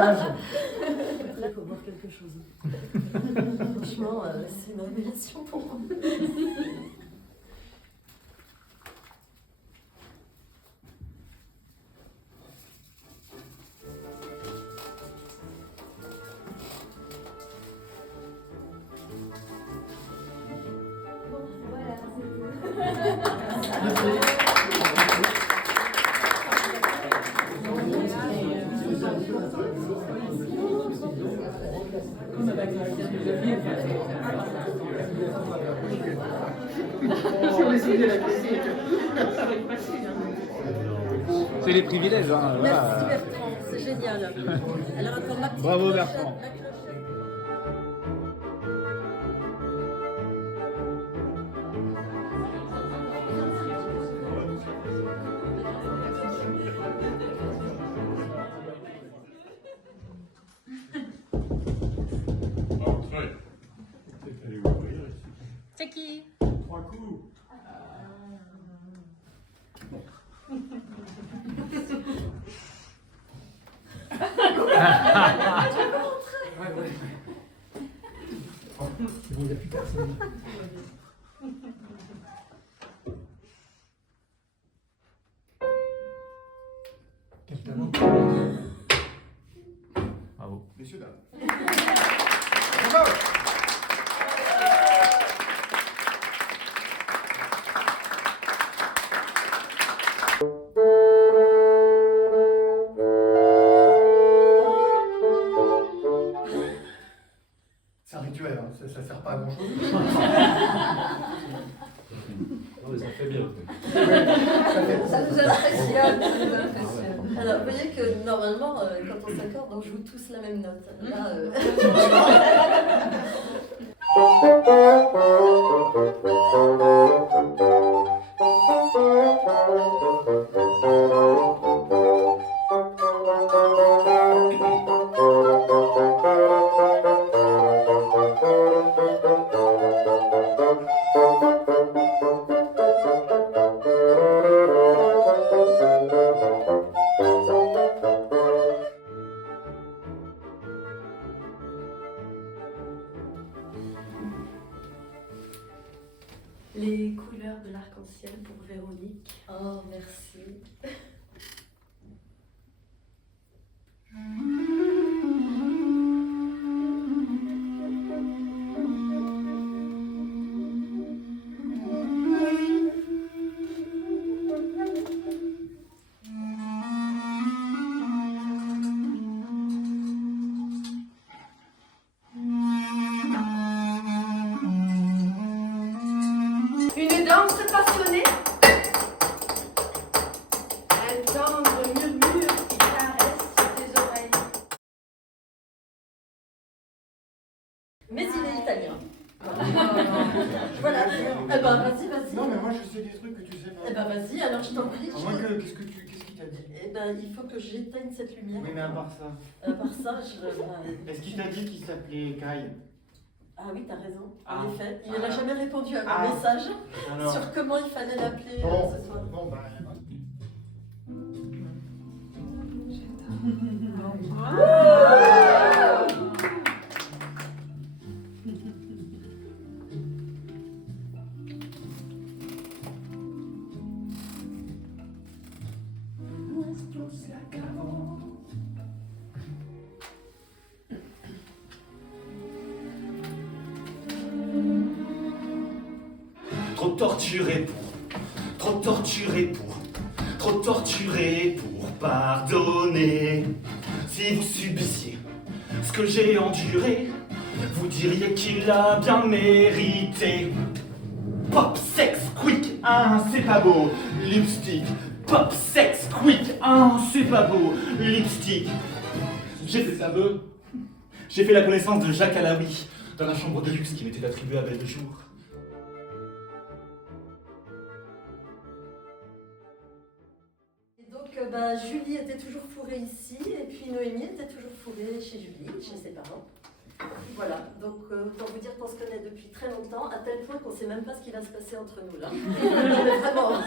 carrelage. Là, il faut voir quelque chose. Franchement, c'est une révélation pour moi. C'est les privilèges, hein. Merci Voilà. Bertrand, c'est génial. Alors attends, ma petite Bravo, clochette, Bertrand. ma clochette. C'est qui? 3 coups. C'est bon, il n'y a plus personne. Quel talent. Bravo. Messieurs, dames. Bravo. C'est un rituel, hein. Ça sert pas à grand chose. Non, mais ça fait bien. Ça nous impressionne, ça nous impressionne. Alors, vous voyez que normalement, quand on s'accorde, on joue tous la même note. Là, les couleurs de l'arc-en-ciel pour Véronique. Oh, merci. Une danse passionnée, un tendre murmure qui caresse tes oreilles. Mais il est italien. Voilà. Eh ben, vas-y, vas-y. Non, mais moi je sais des trucs que tu sais pas. Eh ben, vas-y, alors je t'en prie. À moins que, qu'est-ce qu'il t'a dit? Eh ben, il faut que j'éteigne cette lumière. Oui, mais à part ça. À part ça, je... Est-ce qu'il t'a dit qu'il s'appelait Kai? Ah oui, t'as raison, Ah. en effet. Il n'a jamais répondu à mon Ah. message Alors. sur comment il fallait l'appeler Bon, ce soir. bon, bah. Trop torturé pour pardonner. Si vous subissiez ce que j'ai enduré, vous diriez qu'il a bien mérité. Pop, sex, quick, c'est pas beau, lipstick. Pop, sex, quick, c'est pas beau, lipstick. J'ai fait sa vœu. J'ai fait la connaissance de Jacques Alaoui dans la chambre de luxe qui m'était attribuée à Belle de Jour. Et donc, Julie était toujours fourrée ici, et puis Noémie était toujours fourrée chez Julie, chez ses parents. Voilà, donc autant vous dire qu'on se connaît depuis très longtemps, à tel point qu'on ne sait même pas ce qui va se passer entre nous là. Vraiment,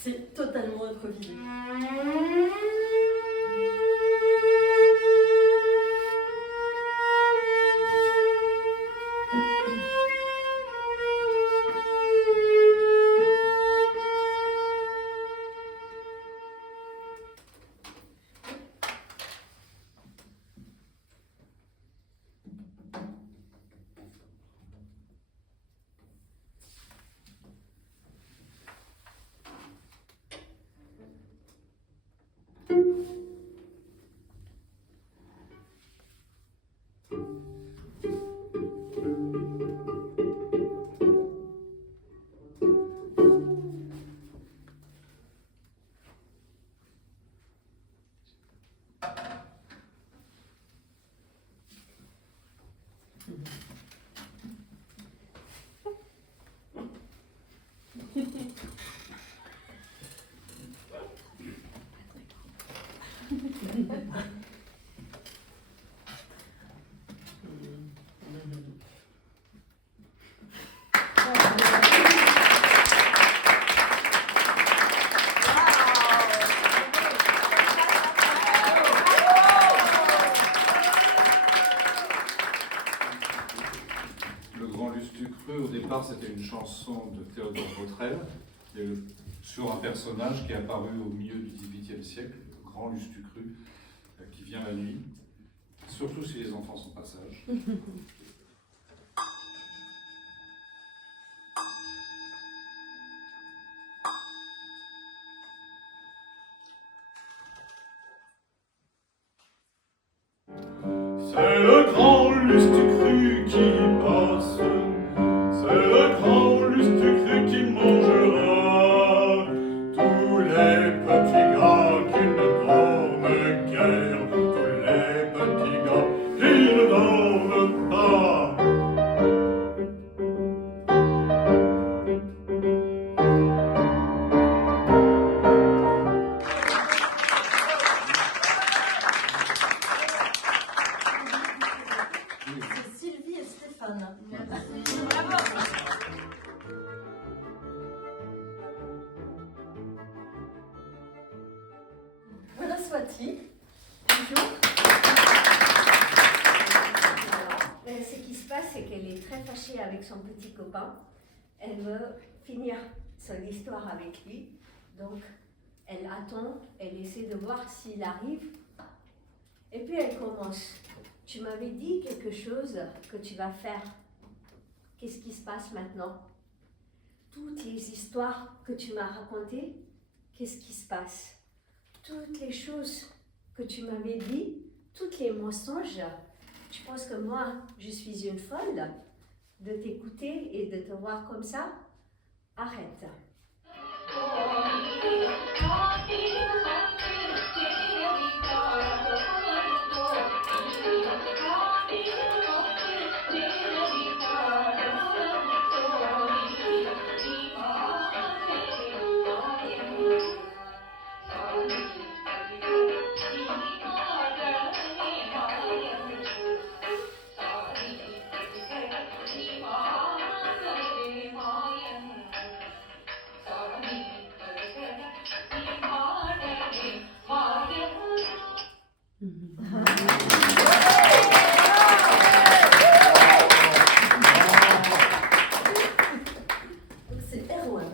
c'est totalement improvisé. Le Grand Lustu Cru, au départ, c'était une chanson de Théodore Botrel, sur un personnage qui est apparu au milieu du XVIIIe siècle, le Grand Lustu Cru, qui vient la nuit, surtout si les enfants sont pas sages. C'est le grand Lustu Cru qui passe, c'est le grand Lustu Cru qui mangera tous les petits gars qui ne dorment guère, tous les petits gars qui ne dorment pas. C'est Sylvie et Stéphane. Voilà Swati. Bonjour. Ce qui se passe, c'est qu'elle est très fâchée avec son petit copain. Elle veut finir son histoire avec lui. Donc, elle attend, elle essaie de voir s'il arrive. Et puis, elle commence. Tu m'avais dit quelque chose que tu vas faire. Qu'est-ce qui se passe maintenant? Toutes les histoires que tu m'as racontées, qu'est-ce qui se passe? Toutes les choses que tu m'avais dit, tous les mensonges. Tu penses que moi, je suis une folle de t'écouter et de te voir comme ça? Arrête. Donc c'est Erwan.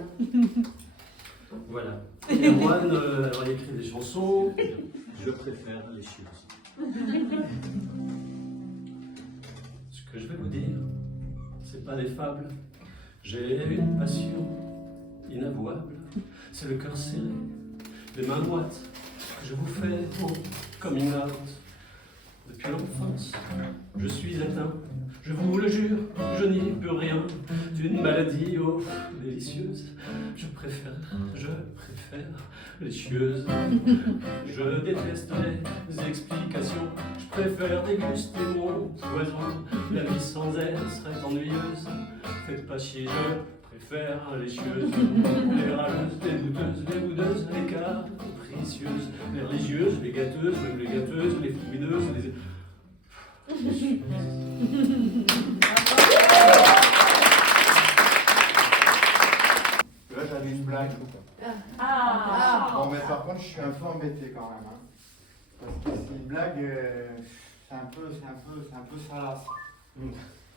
Voilà. Erwan, alors il écrit des chansons. Je préfère les chieuses. Ce que je vais vous dire, c'est pas des fables. J'ai une passion inavouable. C'est le cœur serré, les mains moites, que je vous fais mon coming out. Depuis l'enfance, je suis atteint. Je vous le jure, je n'y peux rien d'une maladie oh, délicieuse. Je préfère les chieuses. Je déteste les explications. Je préfère déguster mon poison. La vie sans elle serait ennuyeuse. Faites pas chier, je préfère les chieuses. Les râleuses, les douteuses, les boudeuses, les capricieuses, les religieuses, les gâteuses, les gâteuses, les fouineuses, les chieuses. Là, j'avais une blague. Bon, mais par contre, je suis un peu embêté quand même. Hein. Parce que c'est une blague, c'est un peu salace.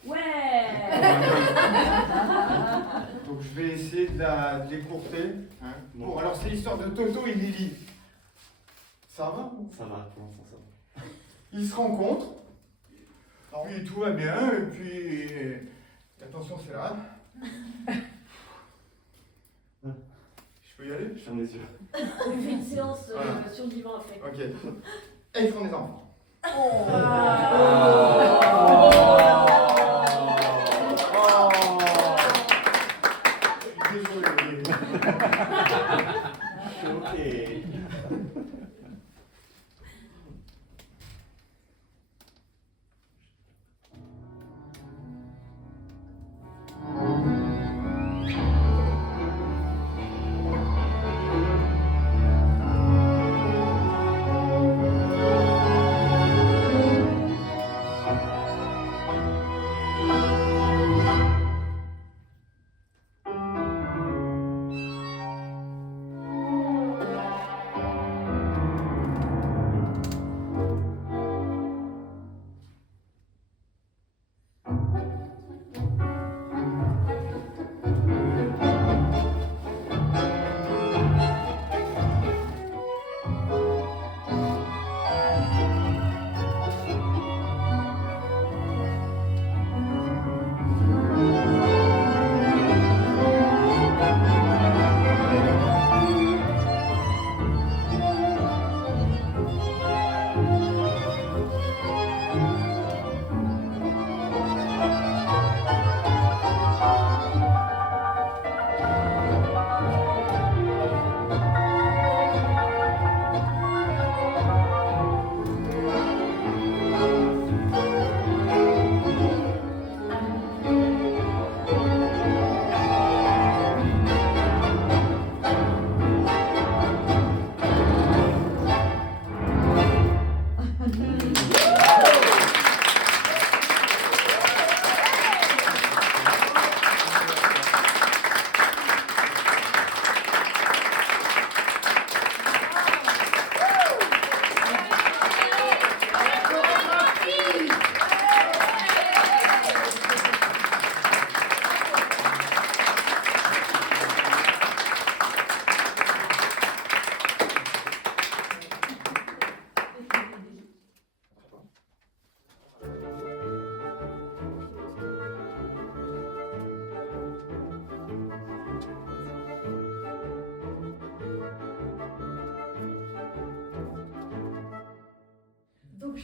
Ouais. Donc, je vais essayer de l'écourter. Hein. Bon, alors, c'est l'histoire de Toto et Lily. Ça va? Ça va, pour l'instant ça va. Ils se rencontrent. Alors oui, tout va bien, et puis... Attention, c'est là. Je peux y aller? Je ferme les yeux. On fait une séance Voilà. survivant après. Ok. Et ils font des enfants. Désolé. Ok.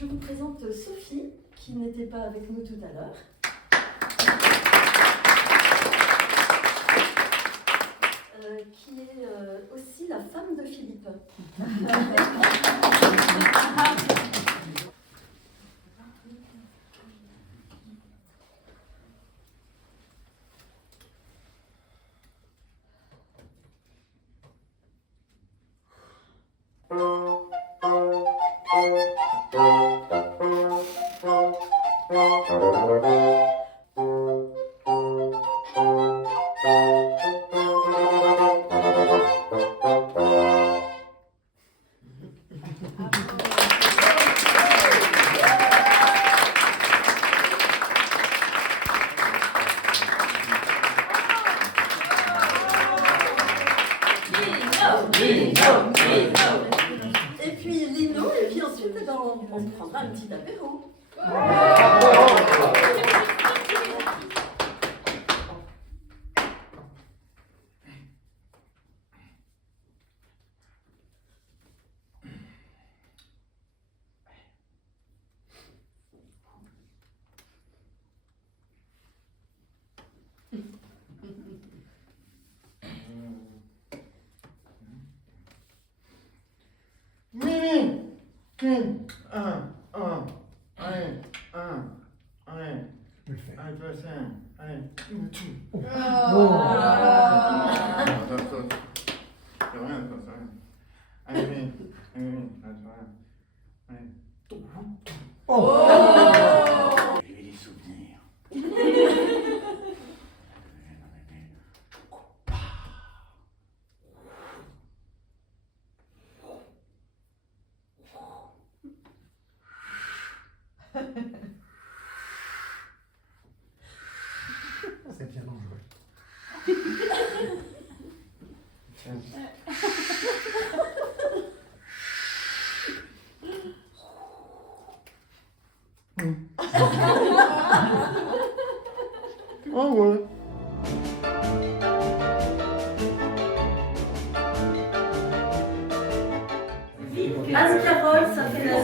vous présente Sophie, qui n'était pas avec nous tout à l'heure. Qui est aussi la femme de Philippe. Et puis Lino, et puis ensuite on se prendra un petit apéro. Mimi, allez, J'ai des souvenirs. c'est bien dangereux. Oh ouais. Anne-Carole, ça fait la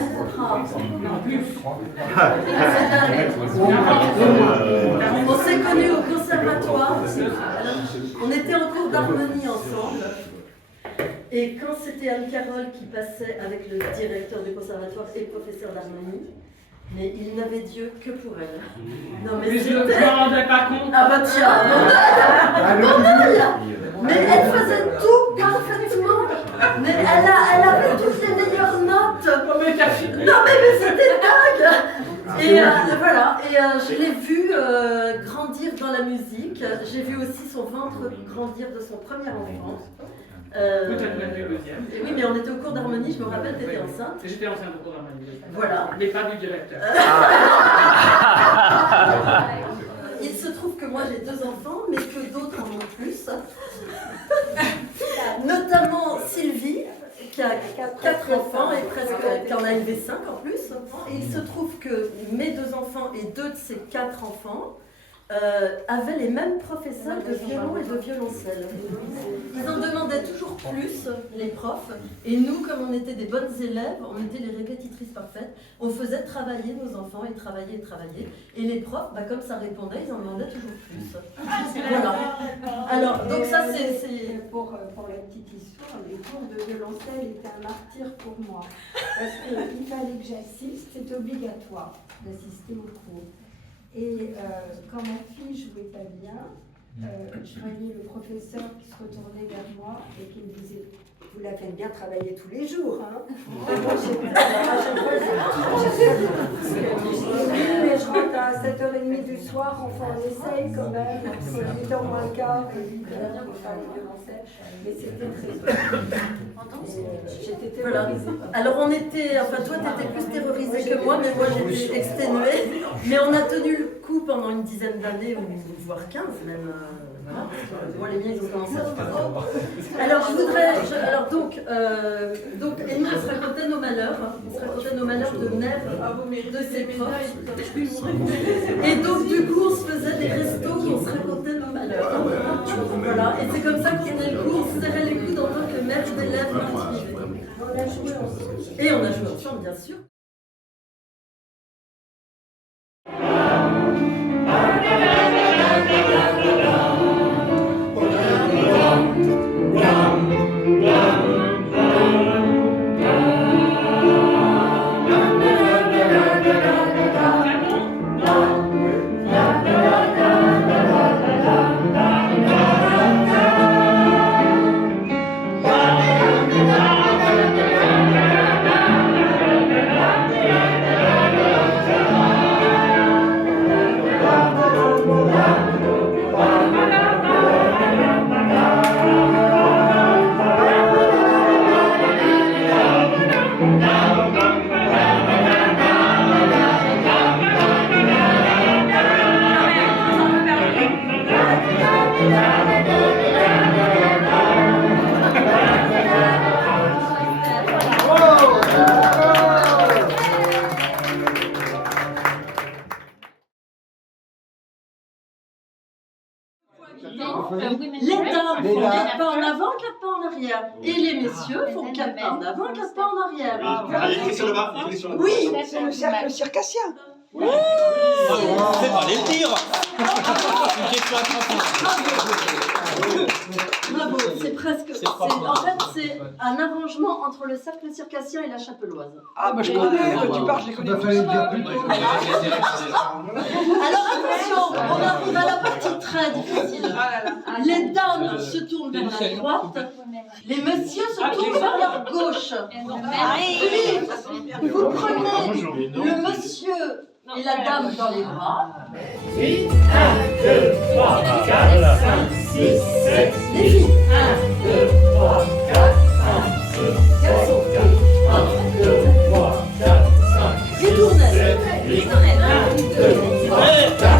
On s'est connus au conservatoire. On était en cours d'harmonie ensemble. Et quand c'était Anne-Carole qui passait avec le directeur du conservatoire et le professeur d'harmonie, mais il n'avait Dieu que pour elle. Non, mais je ne m'en rendais pas compte. Ah bah tiens, mais elle faisait tout parfaitement. Mais elle avait toutes les meilleures notes. Non mais c'était dingue. Et voilà, et je l'ai vue grandir dans la musique. J'ai vu aussi son ventre grandir de son premier enfant. Peut-être même le deuxième. Oui, mais on était au cours d'harmonie, je me rappelle, tu étais enceinte. J'étais enceinte au cours d'harmonie. Voilà. Mais pas du directeur. Il se trouve que moi j'ai 2 enfants, mais que d'autres en ont plus. Notamment Sylvie, qui a 4 enfants et presque, qui en a élevé 5 en plus. Et il se trouve que mes 2 enfants et 2 de ces 4 enfants avaient les mêmes professeurs de violon et de violoncelle. Ils en demandaient toujours plus, les profs, et nous, comme on était des bonnes élèves, on était les répétitrices parfaites, on faisait travailler nos enfants et travailler, et les profs, bah, comme ça répondait, ils en demandaient toujours plus. Voilà. Alors, donc ça c'est... Pour la petite histoire, les cours de violoncelle étaient un martyr pour moi, parce qu'il fallait que j'assiste, c'est obligatoire d'assister aux cours. Et quand ma fille jouait pas bien, je voyais le professeur qui se retournait vers moi et qui me disait « Vous la faites bien travailler tous les jours, hein ?» Oui, mais je rentre à 7h30 du soir, enfin on essaye quand même, c'est 8h moins le quart, évidemment, pour faire le violoncelle, mais c'était très... J'étais terrorisée. Alors on était, enfin toi t'étais plus terrorisée que moi, mais moi j'étais exténuée. Mais on a tenu le coup pendant une dizaine d'années, voire 15 même. Voilà. Moi les miens ils ont commencé à se faire. Alors je voudrais, donc Émile se racontait nos malheurs, on se racontait nos malheurs de mère de ses profs. Et donc du coup on se faisait des restos où on se racontait nos malheurs. Voilà, et c'est comme ça qu'on tenait le coup, on se serrait les coudes en tant que mère d'élèves motivés. On a joué ensemble. Et on a joué ensemble bien sûr. Les dames font 4 pas en avant, 4 pas en arrière. Et les messieurs font 4 pas en avant, 4 pas en arrière. Il y a écrit sur le bas. Oui, C'est le cercle circassien. C'est pas les le dire. Une question à 30 bravo, c'est presque. En fait, c'est un arrangement entre le cercle circassien et la chapelloise. Ah, bah je connais, tu parles, je les connais. Il fallait le dire plus tôt. Alors attention, on arrive à la partie très difficile. Les dames se tournent vers la droite, les messieurs se tournent vers leur gauche. Puis, vous prenez le monsieur et la dame dans les bras. 8, 1, 2, 3, 4, 5, 6, 7, 8. 1, 2, 3, 4, 5, 2, 3, 4, 5, 2, 3, 4, 5, 6, 7, 8. 1, 2, 3, 4.